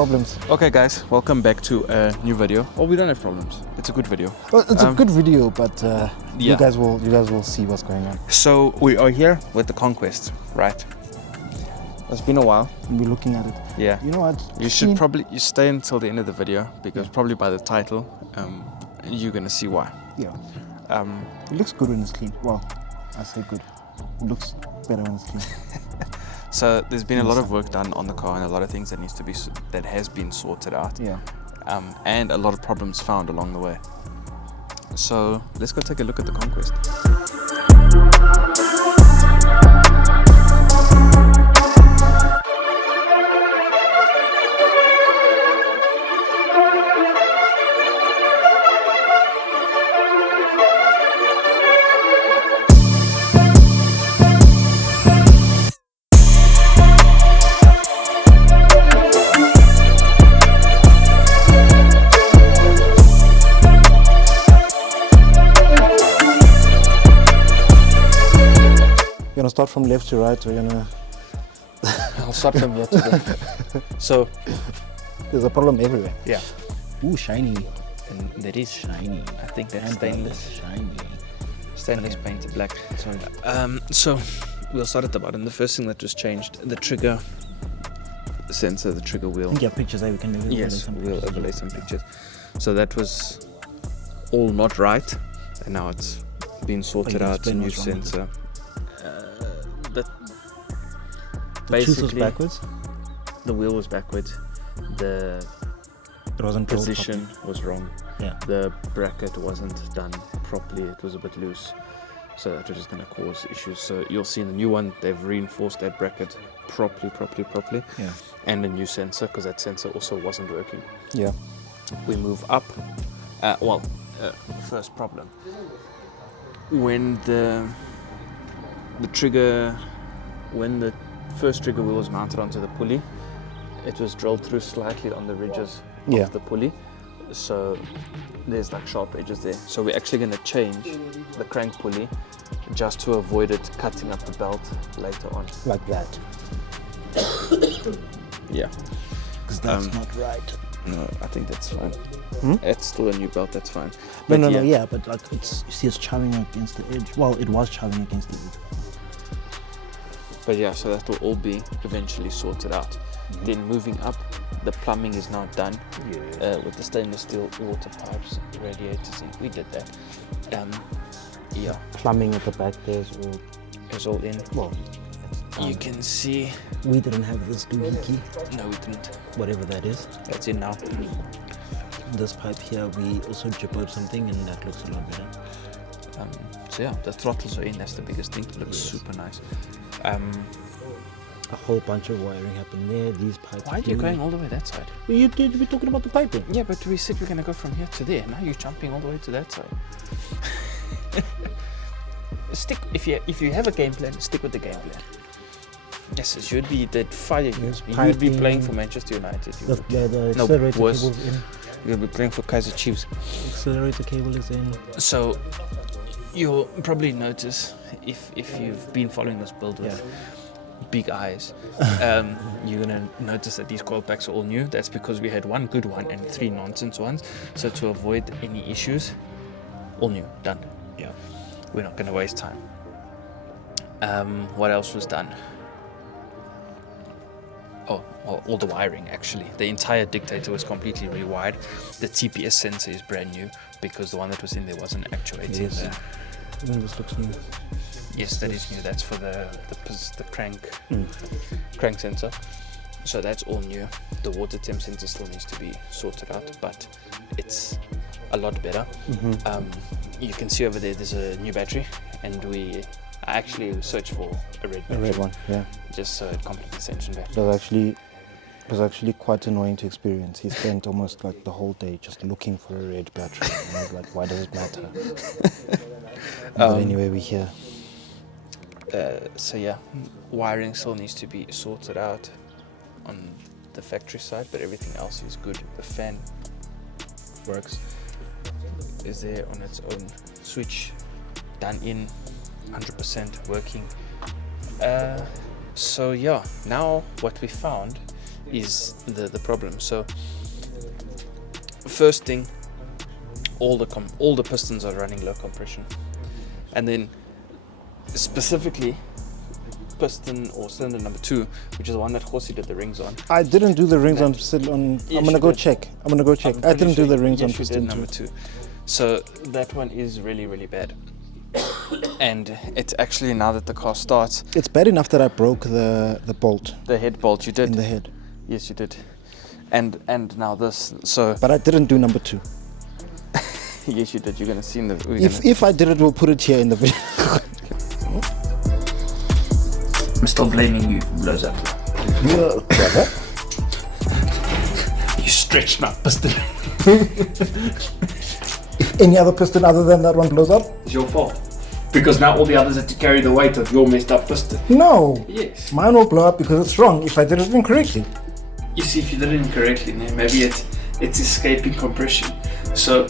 problems. Okay guys, welcome back to a new video. Well, we don't have problems. It's a good video. Well, it's a good video, but you guys will see what's going on. So we are here with the Conquest, right? It's been a while. We're looking at it. Yeah. You know what? You should probably stay until the end of the video because probably by the title, you're gonna see why. Yeah. It looks good when it's clean. Well, I say good. It looks better when it's clean. So there's been a lot of work done on the car and a lot of things that has been sorted out. Yeah. And a lot of problems found along the way. So let's go take a look at the Conquest. You're gonna start from left to right, or you're gonna... I'll start from here today. So There's a problem everywhere. yeah, Ooh, shiny. and that is Shiny. I think that's And stainless. Shiny. Stainless painted black. Sorry. So we'll start at the bottom. The first thing that was changed, the trigger sensor, the trigger I wheel. think you have pictures there. We can maybe Yes, we'll overlay some pictures. So that was all not right, and now it's been sorted out. explain New what's wrong with sensor. The tooth was Basically, backwards. the wheel was backwards. The It wasn't drilled position was wrong. properly. Yeah. The bracket wasn't done properly. It was a bit loose, so that was just going to cause issues. So you'll see in the new one they've reinforced that bracket properly, Yeah. and a new sensor because that sensor also wasn't working. Yeah. We move up. First problem when the first trigger wheel was mounted onto the pulley, it was drilled through slightly on the ridges Yeah. of the pulley, so there's like sharp edges there. So we're actually going to change the crank pulley just to avoid it cutting up the belt later on. Like that. Yeah. Because that's Um, not right. No, I think that's fine. Hmm? It's still a new belt, that's fine. No, But yeah, but like you see it's choving against the edge. Well, it was choving against the edge. But yeah, so that will all be eventually sorted out. Mm-hmm. Then moving up, the plumbing is now done with the stainless steel water pipes, radiators, and we did that. Yeah, Plumbing at the back there is all... it's all in. Well, You can see. we didn't have this doohickey, No, we didn't. whatever that is. That's in now. This pipe here, we also jibbered something, and that looks a lot better. So yeah, the throttles are in. That's the biggest thing. It looks super nice. A whole bunch of wiring happened there. These pipes. Why are you going all the way that side? We're talking about the piping. Yeah, but we said we're gonna go from here to there. Now you're jumping all the way to that side. If you have a game plan, stick with the game plan. Yes, it should be that fire. Yes, You'd be piping. playing for Manchester United. You would. The No, accelerator worse. cable's in. You'll be playing for Kaiser Chiefs. Accelerator cable is in. So you'll probably notice if you've been following this build with big eyes, you're gonna notice that these coil packs are all new. That's because we had one good one and 3 nonsense ones. So to avoid any issues, all new, done. Yeah. We're not gonna waste time. What else was done? Oh, well, all the wiring actually. The entire dictator was completely rewired. The TPS sensor is brand new because the one that was in there wasn't actuating Yes. This looks new. Yes, that is new. That's for the crank sensor. So that's all new. The water temp sensor still needs to be sorted out, but it's a lot better. You can see over there's a new battery, and I actually searched for a red battery. A red one, yeah. Just so it complements the engine bay. It was actually quite annoying to experience. He spent almost like the whole day just looking for a red battery. And I was like, why does it matter? But anyway, we're here. So yeah, wiring still needs to be sorted out on the factory side, but everything else is good. The fan works, is there on its own. Switch done in, 100% working. So yeah, now what we found is the problem. So first thing, all the pistons are running low compression, and then specifically piston or cylinder number 2, which is the one that Jose did the rings on. I didn't do the rings on. I'm gonna go check. I didn't do the rings on piston number 2. So that one is really, really bad. And it's actually, now that the car starts, it's bad enough that I broke the bolt. The head bolt, you did. In the head. Yes, you did. And now this. So. But I didn't do number 2. Yes, you did. You're gonna see in the. If I did it, we'll put it here in the video. I'm still blaming you. Blows up. You stretched my piston. If any other piston other than that one blows up, it's your fault. Because now all the others have to carry the weight of your messed up piston. No. Yes. Mine will blow up because it's wrong if I did it incorrectly. You see, if you did it incorrectly, maybe it's escaping compression. So,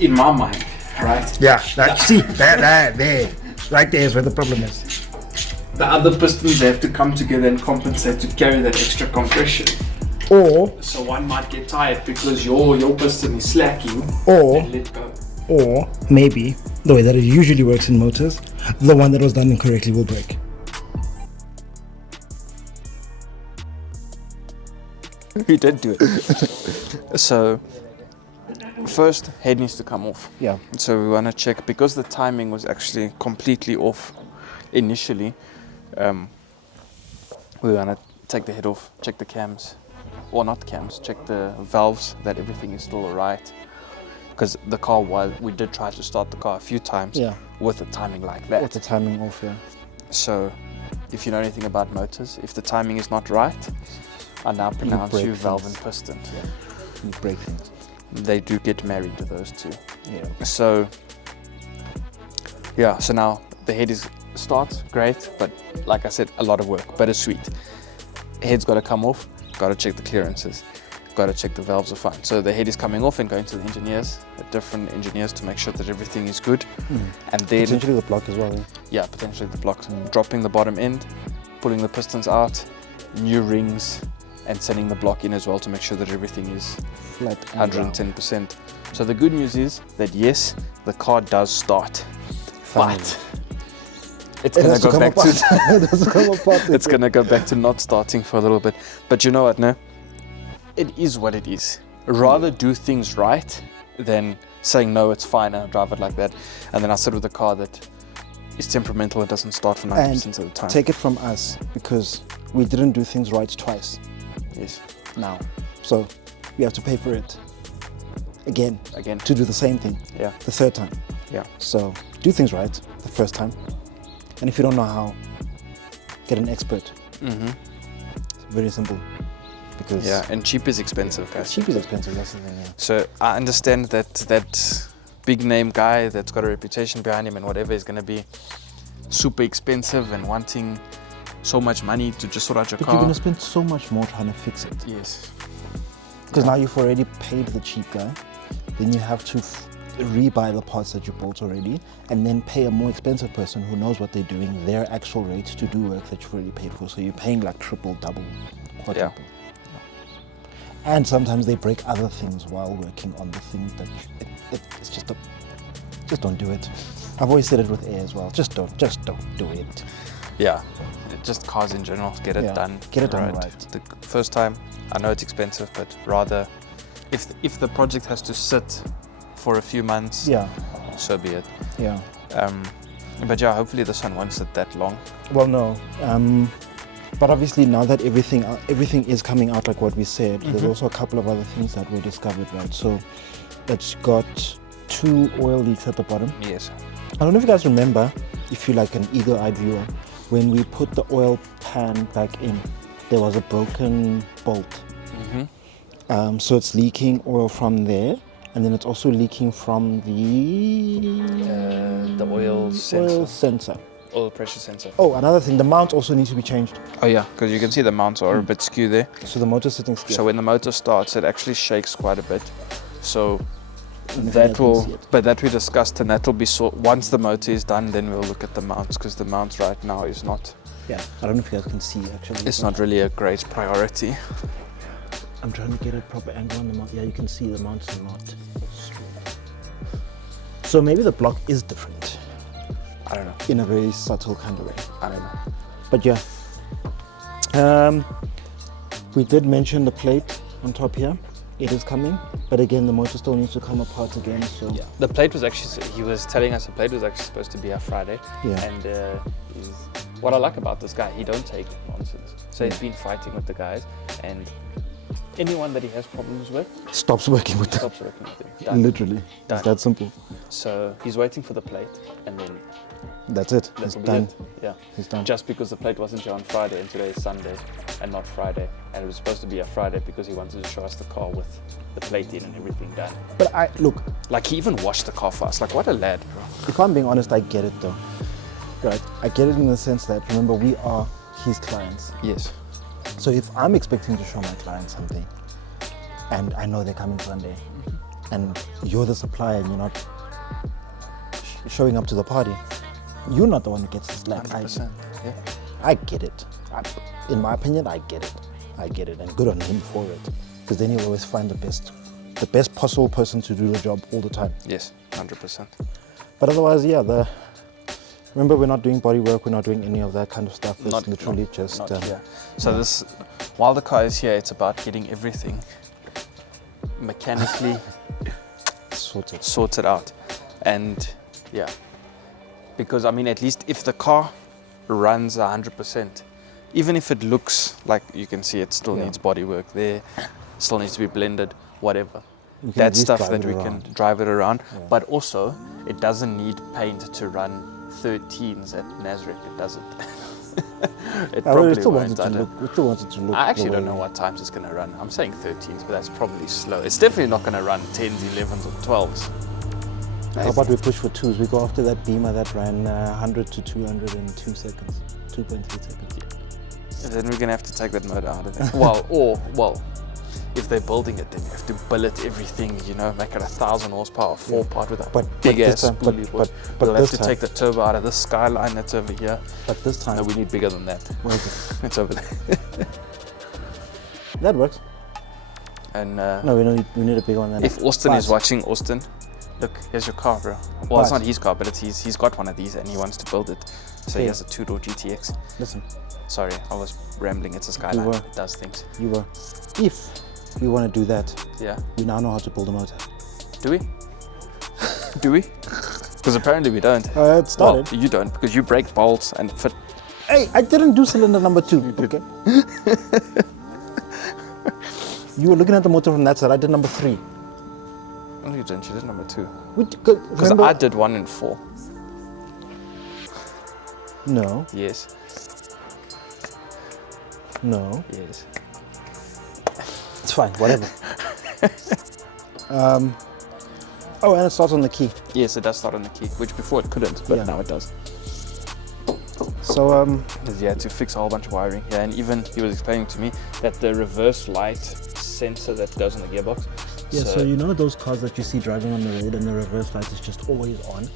in my mind, right? Yeah. There. Right there is where the problem is. The other pistons have to come together and compensate to carry that extra compression. So one might get tired because your piston is slacking and let go. Or maybe the way that it usually works in motors, the one that was done incorrectly will break. We did do it. So first, head needs to come off. Yeah. So we want to check, because the timing was actually completely off initially. We want to take the head off, check the cams, or not cams, check the valves, that everything is still alright. Because the car, while we did try to start the car a few times with the timing like that. With the timing off, yeah. So if you know anything about motors, if the timing is not right, I now pronounce you valve and piston. Yeah. You break things. They do get married to those two. Yeah. So now the head starts great, but like I said, a lot of work, bittersweet. Head's got to come off, got to check the clearances, got to check the valves are fine. So the head is coming off and going to the engineers, different engineers, to make sure that everything is good. And then potentially the block as well. Yeah, potentially the block. Dropping the bottom end, pulling the pistons out, new rings, and sending the block in as well to make sure that everything is flat, 110%. So the good news is that yes, the car does start, but it's going to go back to it's going to go back to not starting for a little bit. But you know what, no? It is what it is. Rather do things right than saying no, it's fine, and I drive it like that, and then I sit with a car that is temperamental and doesn't start for 90% of the time. Take it from us, because we didn't do things right twice. Yes. Now, so we have to pay for it again to do the same thing. Yeah. The third time. Yeah. So do things right the first time, and if you don't know how, get an expert. It's very simple. Because and cheap is expensive, guys. Cheap is expensive, that's the thing. Yeah. So I understand that big name guy that's got a reputation behind him and whatever is going to be super expensive and wanting so much money to just sort out your car. But you're going to spend so much more trying to fix it. Yes. Because now you've already paid the cheap guy, then you have to rebuy the parts that you bought already, and then pay a more expensive person who knows what they're doing, their actual rate to do work that you've already paid for. So you're paying like triple, double, quadruple. Yeah. And sometimes they break other things while working on the things that it's just don't do it. I've always said it with air as well. Just don't do it. Yeah, just cars in general, get it done. Get it done right. The first time, I know it's expensive, but rather, if the project has to sit for a few months, so be it. Yeah. But yeah, hopefully this one won't sit that long. Well, no. But obviously now that everything is coming out like what we said, there's also a couple of other things that were discovered, right? So it's got 2 oil leaks at the bottom. Yes. I don't know if you guys remember, if you're like an eagle-eyed viewer, when we put the oil pan back in, there was a broken bolt. So it's leaking oil from there, and then it's also leaking from the oil sensor. Oil pressure sensor. Oh, another thing, the mounts also need to be changed. Oh yeah, because you can see the mounts are a bit skew there. So the motor's sitting skew. So when the motor starts, it actually shakes quite a bit. So that we discussed, and that will be once the motor is done, then we'll look at the mounts, because the mounts right now is not Yeah, I don't know if you guys can see actually. It's not really a great priority. I'm trying to get a proper angle on the mount. Yeah, you can see the mounts are not straight. So maybe the block is different. I don't know. In a very subtle kind of way. I don't know. But yeah. We did mention the plate on top here. It is coming, but again, the motor still needs to come apart again. So Yeah, the plate was actually, he was telling us the plate was actually supposed to be here Friday. Yeah. And what I like about this guy, he don't take nonsense. So he's been fighting with the guys, and anyone that he has problems with, stops working with them. stops working with him. Done. Literally, Done. it's that simple. So he's waiting for the plate, and then That's it. It's that'll be done. it. Yeah. It's done. Just because the plate wasn't here on Friday, and today is Sunday, and not Friday, and it was supposed to be a Friday because he wanted to show us the car with the plate in and everything done. But I look, Like, he even washed the car for us. Like, what a lad, bro. if I'm being honest, I get it though. Right? I get it in the sense that, remember, we are his clients. Yes. So if I'm expecting to show my client something, and I know they're coming Sunday, and you're the supplier and you're not showing up to the party, you're not the one who gets the slack. 100%. Yeah. I get it. In my opinion, I get it. I get it, and good on him for it. Because then he'll always find the best possible person to do the job all the time. Yes, 100%. But otherwise, yeah, remember, we're not doing body work, we're not doing any of that kind of stuff. It's Not- literally not- just... not here. So this, while the car is here, it's about getting everything mechanically sorted. sorted out. And yeah, because I mean, at least if the car runs 100%, even if it looks like, you can see it still Yeah. needs body work there, still needs to be blended, whatever. We can at That's least stuff drive that it we around. can drive it around. Yeah. But also, it doesn't need paint to run 13s at Nazareth. It doesn't. It We probably still won't. want it I to don't- look. We still want it to look. I actually the don't way- know what times it's going to run. I'm saying 13s, but that's probably slow. It's definitely not going to run 10s, 11s, or 12s. How about we push for 2s? We go after that Beamer that ran 100 to 200 in 2 seconds, 2.3 seconds. And then we're going to have to take that motor out of it. Well, if they're building it, then you have to billet everything, you know, make it 1,000 horsepower, 4-part with a But big this ass time- spoolie board. but We'll have this to time- take the turbo out of this Skyline that's over here. But this time, No, we need bigger than that. where is it? It's over there. That works. And No, we need a bigger one than if that. Austin is But- watching, Austin, look, here's your car, bro. Well, it's But- not his car, but he's got one of these and he wants to build it. So he Hey. has a 2-door GTX. Listen, Sorry, I was rambling. It's a Skyline. were. It does things. you were. If we want to do that, Yeah. we now know how to build a motor. Do we? Do we? Because apparently we don't. It started. Well, you don't, because you break bolts and fit. Hey, I didn't do cylinder number 2. Okay. You were looking at the motor from that side. I did number 3. No, you didn't. You did number 2. Because Because I did 1 and 4. No, Yes. no. Yes. It's fine. Whatever. Oh, and it starts on the key. Yes, it does start on the key, which before it couldn't, but Yeah. now it does. So Because he had to fix a whole bunch of wiring. Yeah, and even he was explaining to me that the reverse light sensor that goes on the gearbox. yeah. So you know those cars that you see driving on the road and the reverse light is just always on.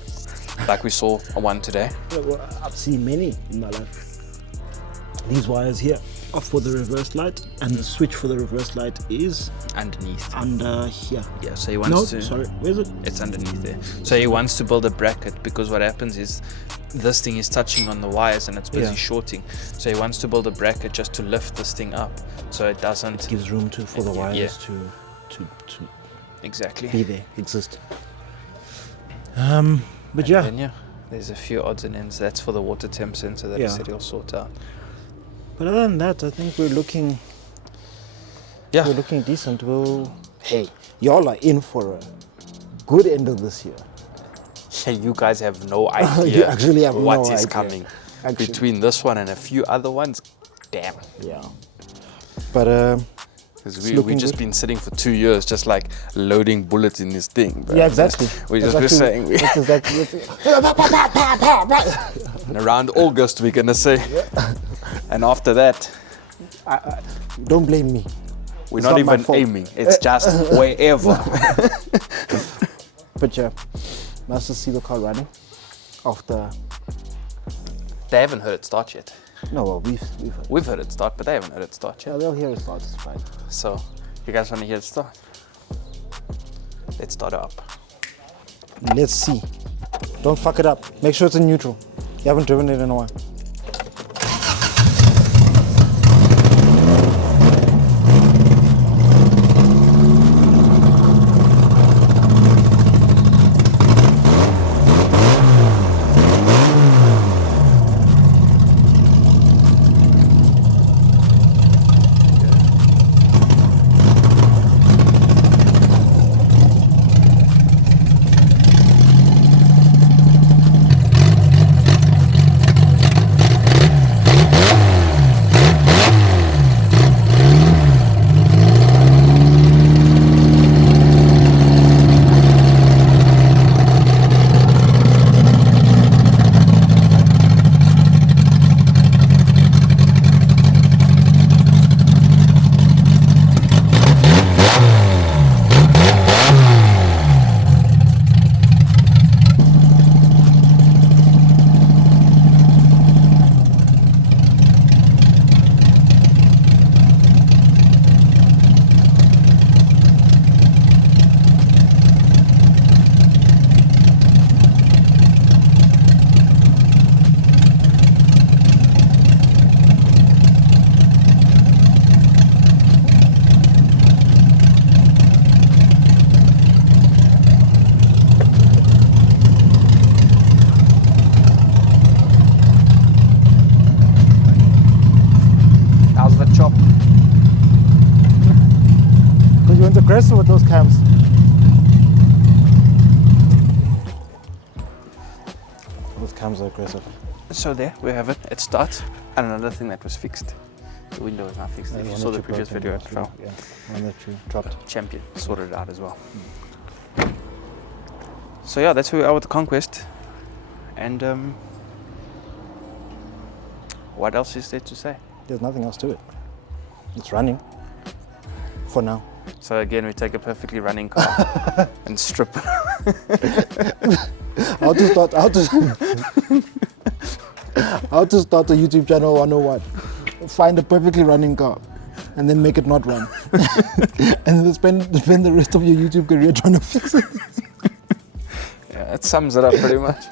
like we saw one today. Yeah, well, I've seen many in my life. These wires here are for the reverse light, and the switch for the reverse light is Underneath. under here. Yeah, so he No, wants to. sorry, where's it? It's underneath there. So he wants to build a bracket because what happens is this thing is touching on the wires and it's busy Yeah. shorting. So he wants to build a bracket just to lift this thing up so it doesn't. Gives room for the Yeah, wires yeah. to Exactly. be there, exist. But And yeah, then, yeah, there's a few odds and ends. That's for the water temp sensor that he Yeah. said he'll sort out. but other than that, I think we're looking Yeah. decent. Hey, y'all are in for a good end of this year. You guys have no You idea actually have what no is idea. coming. Actually. Between this one and a few other ones, damn. Yeah. But Because It's we've looking just good. been sitting for 2 years just like loading bullets in this thing. But yeah, exactly. We're just saying. That's exactly. And around August, we're going to say. And after that, Don't blame me. we're It's not not my even fault. aiming. It's just wherever. But yeah, nice to see the car running after. They haven't heard it start yet. No, well, we've heard. We've heard it start, but they haven't heard it start Yeah, yet. they'll hear it start. It's fine. So, you guys want to hear it start? Let's start it up. Let's see. Don't fuck it up. Make sure it's in neutral. You haven't driven it in a while. How's the chop? Because you went aggressive with those cams. Those cams are aggressive. So there, we have it. It starts. And another thing that was fixed. The window is now fixed. If you saw the previous video, it fell. Yeah, one that you dropped. Champion sorted it out as well. So yeah, that's where we are with the Conquest. And what else is there to say? There's nothing else to it. It's running. For now. So again, we take a perfectly running car and strip it. How to start a YouTube channel 101. Find a perfectly running car and then make it not run. And then spend the rest of your YouTube career trying to fix it. Yeah, that sums it up pretty much.